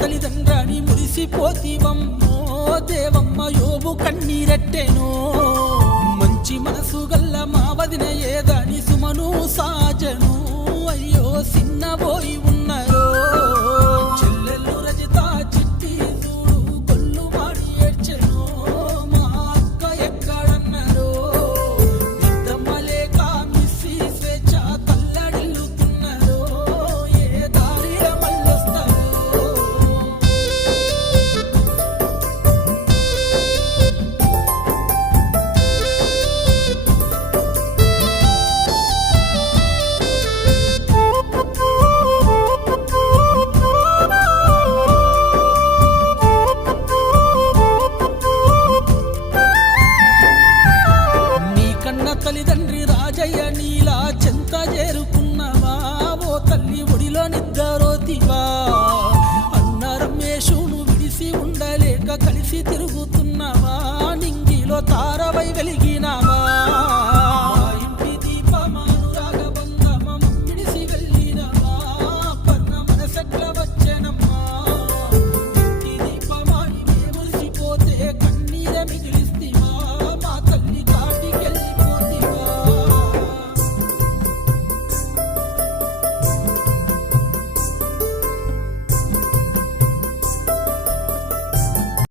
తల్లిదండ్రాని మురిసిపోతీవమ్మో దేవమ్మ యోబు కన్నీరెట్టెనో మంచి మనసు గల్ల మా వదిన ఏదని సుమను సాజను అయ్యో సిన్నబోయి ఉన్నరో చెల్లెళ్ళు రజిత చిట్టి చూడు గొల్లు మాడి ఏడ్చెనో మా అక్క ఎక్కడన్నరో నిద్దమ్మ లేక మిస్సి స్వేచ్ఛ తల్లడిల్లుతున్నరో ఏ దారిల మళ్ళొస్తారో తల్లిదండ్రి రాజయ్య నీలా చెంత చేరుకున్నవా ఓ తల్లి ఒడిలో నిద్దరోతివా అన్న రమేషును విడిసి ఉండలేక కలిసి తిరుగుతున్నవా నింగిలో తారవై వెలిగినా